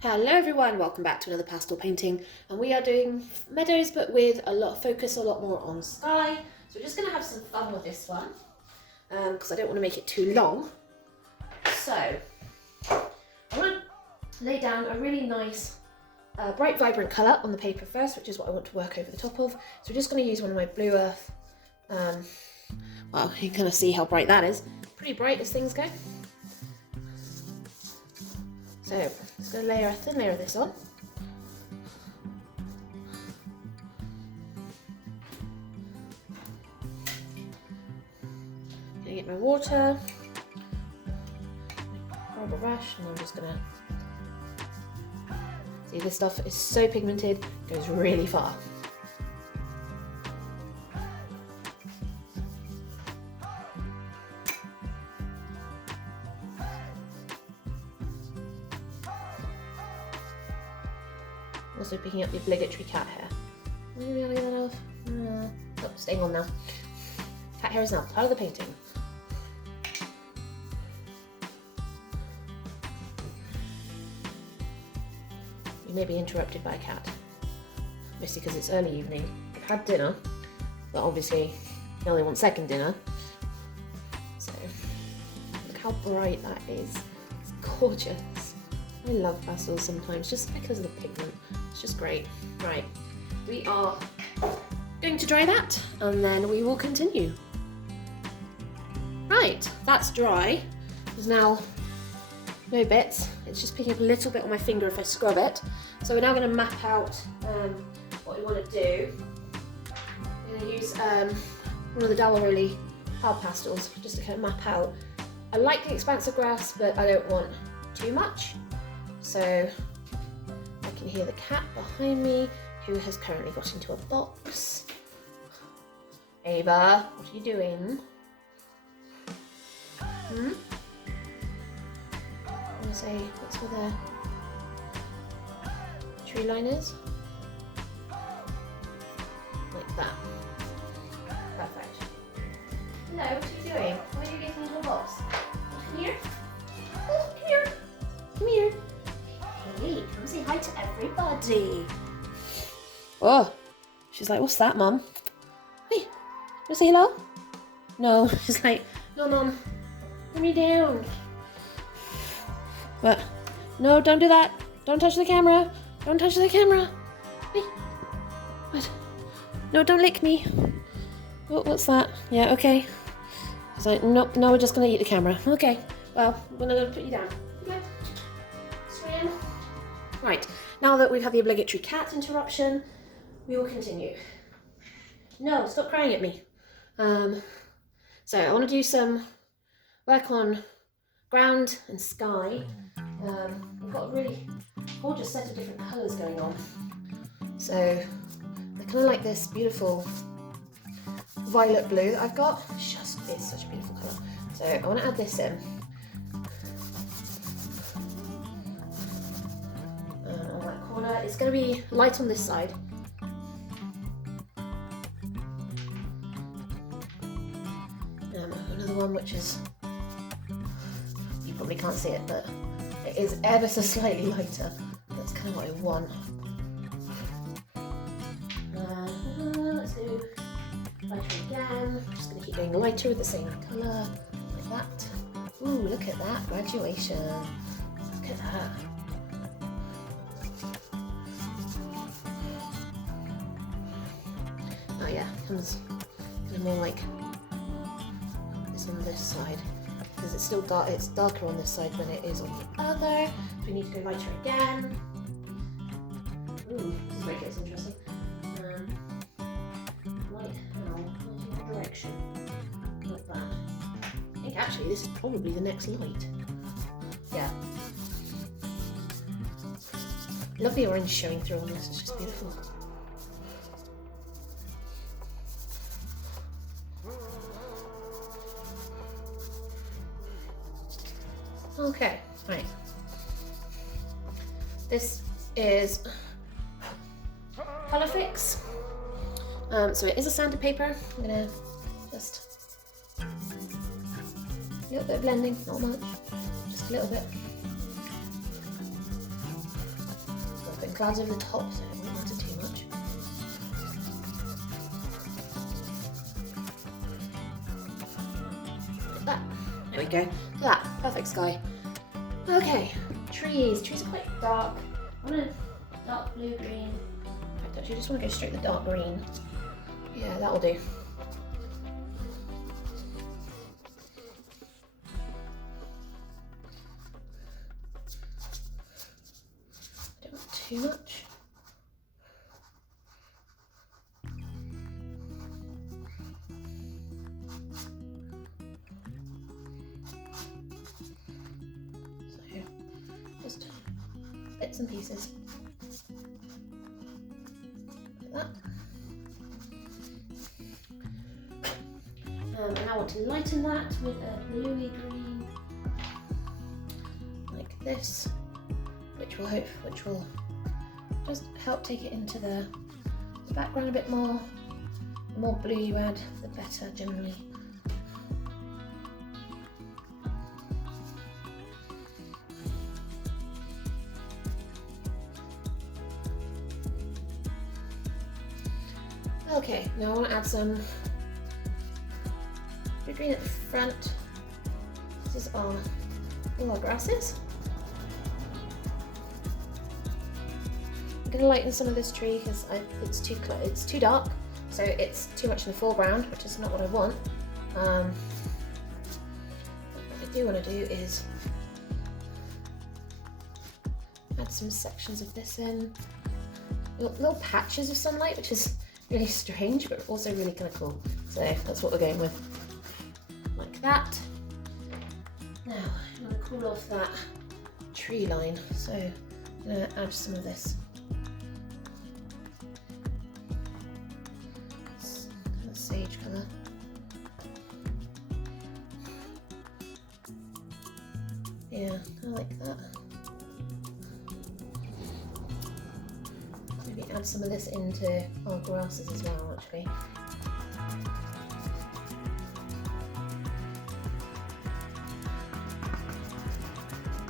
Hello everyone, welcome back to another pastel painting, and we are doing meadows but with a lot of focus, a lot more on sky. So we're just going to have some fun with this one because I don't want to make it too long. So I want to lay down a really nice bright vibrant colour on the paper first, which is what I want to work over the top of. So we're just going to use one of my Blue Earth. Well, you can kind of see how bright that is. Pretty bright as things go. So I'm just going to layer a thin layer of this on. Gonna get my water, grab a brush, and I'm just gonna see this stuff is so pigmented, it goes really far. Also picking up the obligatory cat hair. Maybe I'll get that off. Oh, staying on now. Cat hair is now part of the painting. You may be interrupted by a cat. Mostly because it's early evening. I've had dinner, but obviously you only want second dinner. So look how bright that is. It's gorgeous. I love pastels sometimes just because of the pigment. It's just great. Right, we are going to dry that and then we will continue. Right, that's dry. There's now no bits. It's just picking up a little bit on my finger if I scrub it. So we're now going to map out what we want to do. I'm going to use one of the Daleroli hard pastels just to kind of map out. I like the expansive grass, but I don't want too much. So I can hear the cat behind me, who has currently got into a box. Ava, what are you doing? I want to say, what's where the tree line is? Like that. Perfect. Hello, what are you doing? Why are you getting into a box? Come here. Oh, come here. Come here. Hey, come say hi to everybody. Oh, she's like, what's that, Mum? Hey, wanna say hello? No, she's like, no, Mum, put me down. But, no, don't do that. Don't touch the camera. Don't touch the camera. Hey, what? No, don't lick me. Oh, what's that? Yeah, okay. She's like, nope, no, we're just gonna eat the camera. Okay, well, we're gonna put you down. Okay. Swim. Right, now that we've had the obligatory cat interruption, we will continue. No, stop crying at me. So I want to do some work on ground and sky. We've got a really gorgeous set of different colours going on. So I kind of like this beautiful violet blue that I've got. It's such a beautiful colour. So I want to add this in. On that corner, it's going to be light on this side. Another one which is, you probably can't see it, but it is ever so slightly lighter. That's kind of what I want. Let's do lighter again. I'm just going to keep going lighter with the same colour, like that. Ooh, look at that, graduation. Look at that. Oh yeah, comes kind of more like this on this side, because it's still dark. It's darker on this side than it is on the other. So we need to go lighter again. Ooh, this is where it gets interesting. Light how? Light in the direction, like that. I think actually this is probably the next light. Yeah. Love the orange showing through on this. It's just beautiful. Okay, right. This is Colourfix. So it is a sanded paper. I'm gonna just a little bit of blending, not much, just a little bit. putting clouds over the top, so it won't matter too much. Like that. There we go. Look at that. Perfect sky. Okay, trees. Trees are quite dark. I want a dark blue green. In fact, actually, I just want to go straight the dark green. Yeah, that'll do. Don't want too much. So, just bits and pieces. Like that. And I want to lighten that with a bluey green, like this, which will just help take it into the background a bit more. The more blue you add, the better generally. Okay, now I want to add some green at the front. This is all our grasses. I'm going to lighten some of this tree because it's too dark, so it's too much in the foreground, which is not what I want. What I do want to do is add some sections of this in, little patches of sunlight, which is really strange, but also really kind of cool. So that's what we're going with. Like that. Now I'm going to cool off that tree line, so I'm going to add some of this kind of sage colour. Yeah, I like that. Maybe add some of this into our grasses as well, actually.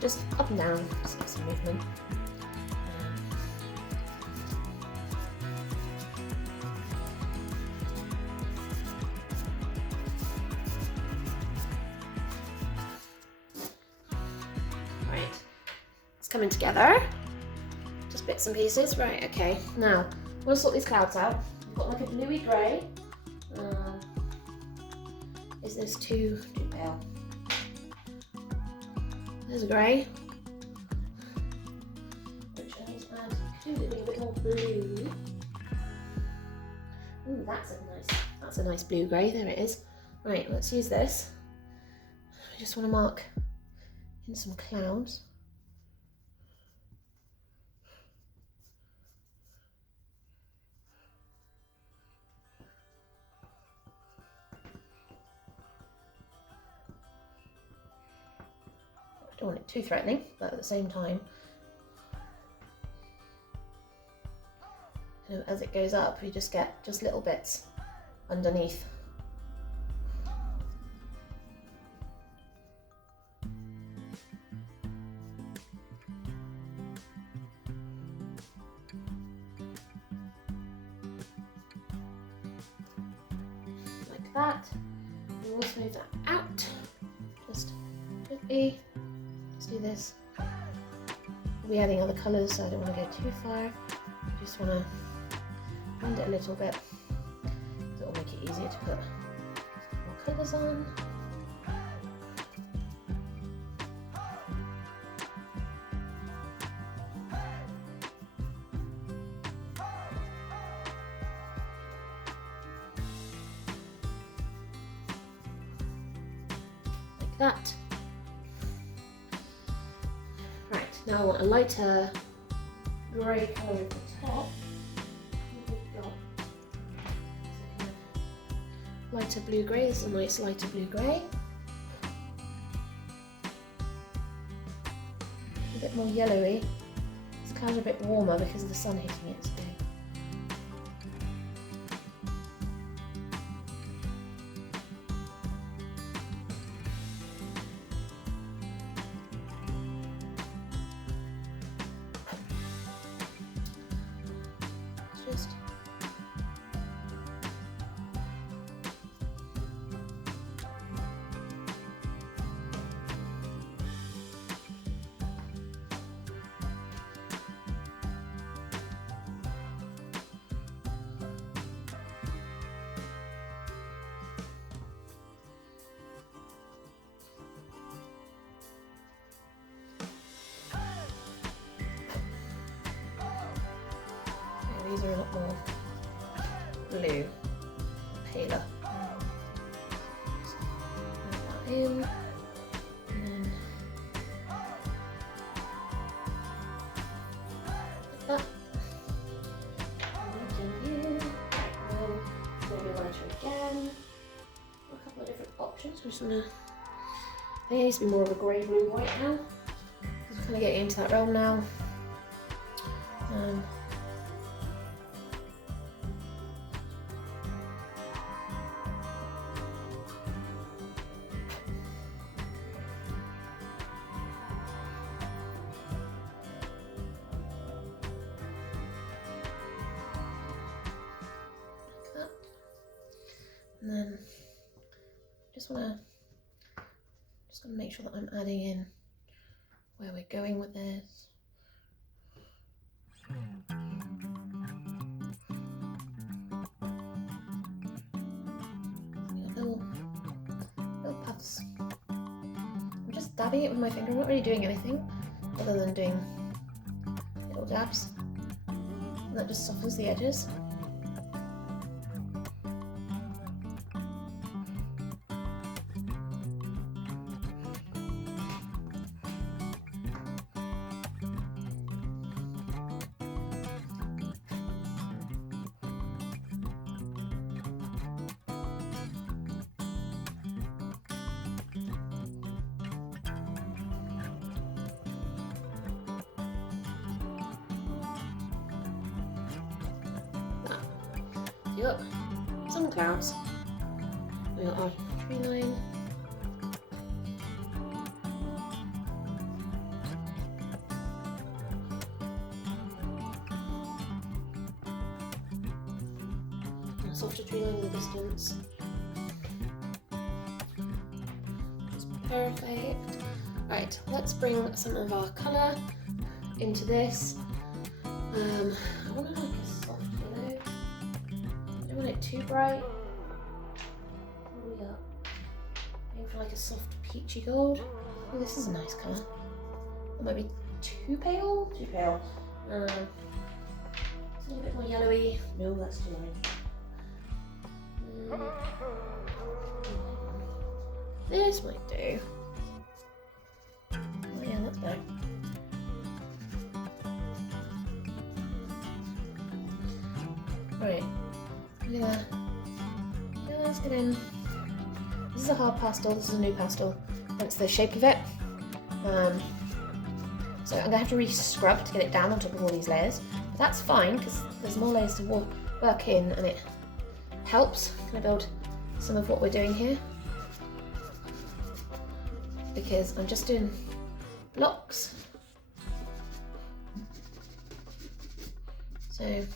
Just up and down, just give some movement. Right, it's coming together. Just bits and pieces. Right, okay. Now, I'm going to sort these clouds out. I've got like a bluey grey. Is this too pale? There's a grey, which I need to add a bit more blue. Ooh, that's a nice blue grey. There it is. Right, let's use this. I just want to mark in some clouds. I don't want it too threatening, but at the same time, as it goes up, you just get just little bits underneath. Like that. And we'll smooth that out. Just quickly. Let's do this. We'll be adding other colours, so I don't want to go too far. I just want to blend it a little bit, because it will make it easier to put more colours on. Like that. Now I want a lighter grey colour at the top. Lighter blue grey, this is a nice lighter blue grey. A bit more yellowy. This colour's a bit warmer because of the sun hitting it today. just these are a lot more blue, paler. Just add that in, and then like that. Making you. Maybe a lighter again. A couple of different options. We're just gonna. I think it needs to be more of a grey, blue, white now. Because we're kind of getting into that realm now. And then just gonna make sure that I'm adding in where we're going with this. Little puffs. I'm just dabbing it with my finger. I'm not really doing anything other than doing little dabs, and that just softens the edges. You got some clouds. We got our tree line. And a softer tree line in the distance. That's perfect. Right, let's bring some of our colour into this. I want to like a soft yellow. I don't want it too bright. What do we got? Aim for like a soft peachy gold. Oh, this is a nice colour. That might be too pale. Too pale. It's a little bit more yellowy. No, that's too light. This might do. Oh yeah, that's better. Right, let's get in. This is a hard pastel, this is a new pastel. That's the shape of it. So I'm going to have to re-scrub to get it down on top of all these layers. But that's fine, because there's more layers to work in, and it helps kind of build some of what we're doing here. Because I'm just doing blocks. So and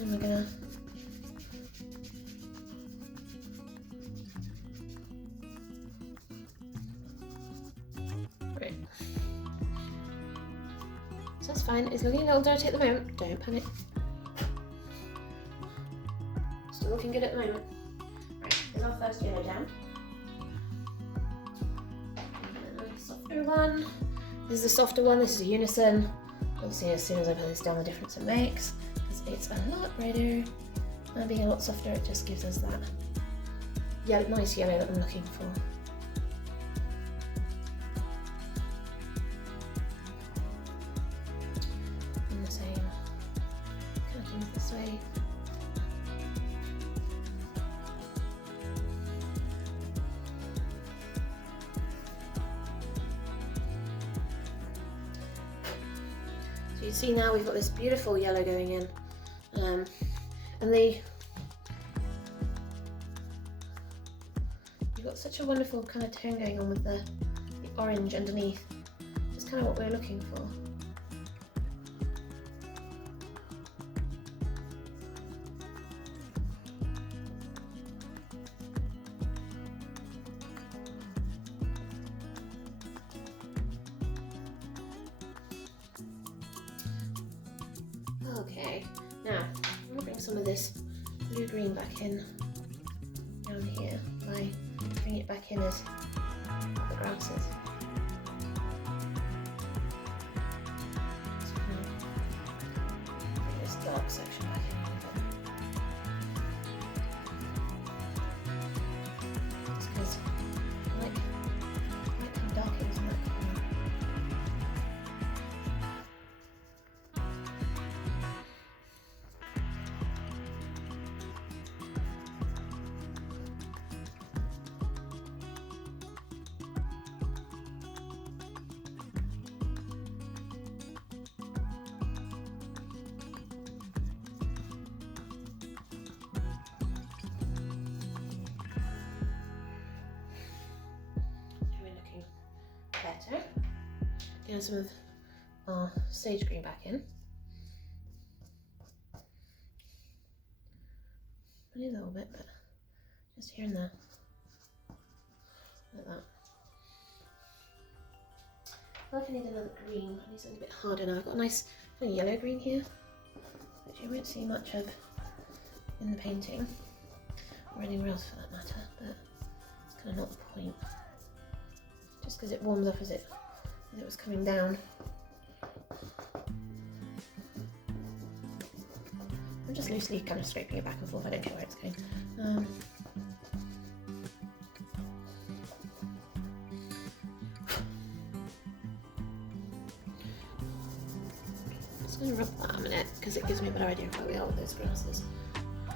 then we're gonna right. So that's fine. It's looking a little dirty at the moment. Don't panic. Still looking good at the moment. Right, here's our first yellow down. And then a softer one. This is a softer one. This is a Unison. You'll see as soon as I put this down the difference it makes. It's a lot brighter, and being a lot softer, it just gives us that nice yellow that I'm looking for. And the same kind of things this way. So you see now we've got this beautiful yellow going in. And you've got such a wonderful kind of tone going on with the orange underneath. It's kind of what we're looking for. Okay, now I'm going to bring some of this blue-green back in down here by bringing it back in as the grass is. So bring this dark section back in a little bit. Just because I like some darkings in that corner. Better. Getting some of our sage green back in. Only a little bit, but just here and there. Like that. I feel like I need another green. I need something a bit harder now. I've got a nice kind of yellow green here, which you won't see much of in the painting, or anywhere else for that matter, but it's kind of not the point. Just because it warms up as it was coming down. I'm just loosely kind of scraping it back and forth. I don't care where it's going. Just going to rub that a minute because it gives me a better idea of where we are with those grasses. I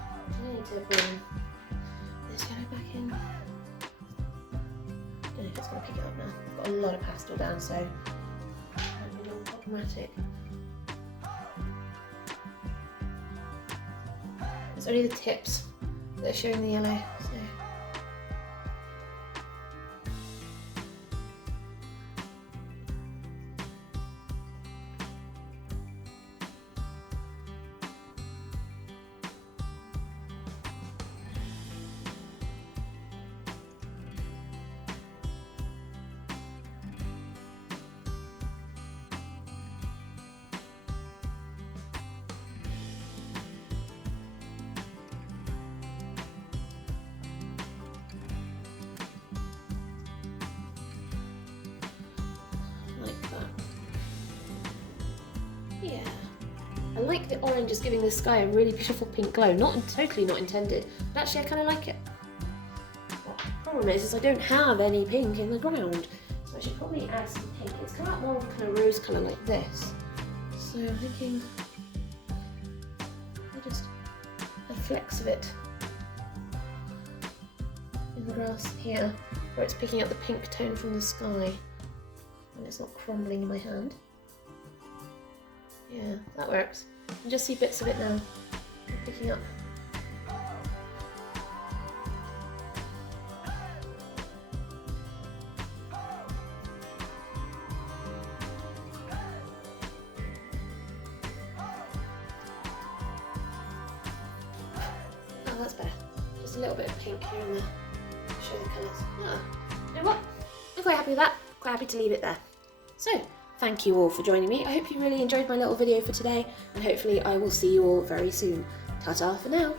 need to bring this yellow back in. I don't know if it's going to pick it up now. I've got a lot of pastel down, so it might be a little problematic. It's only the tips that are showing the yellow, so. Yeah, I like the orange is giving the sky a really beautiful pink glow. Totally not intended, but actually I kind of like it. Well, the problem is I don't have any pink in the ground, so I should probably add some pink. It's come out more of a kind of rose colour like this, so I'm thinking I just add flecks of it in the grass here, where it's picking up the pink tone from the sky, and it's not crumbling in my hand. Yeah, that works. You can just see bits of it now, picking up. Oh, that's better. Just a little bit of pink here and there to show the colours. Ah, you know what? I'm quite happy with that. Quite happy to leave it there. So, thank you all for joining me. I hope you really enjoyed my little video for today, and hopefully I will see you all very soon. Ta-ta for now.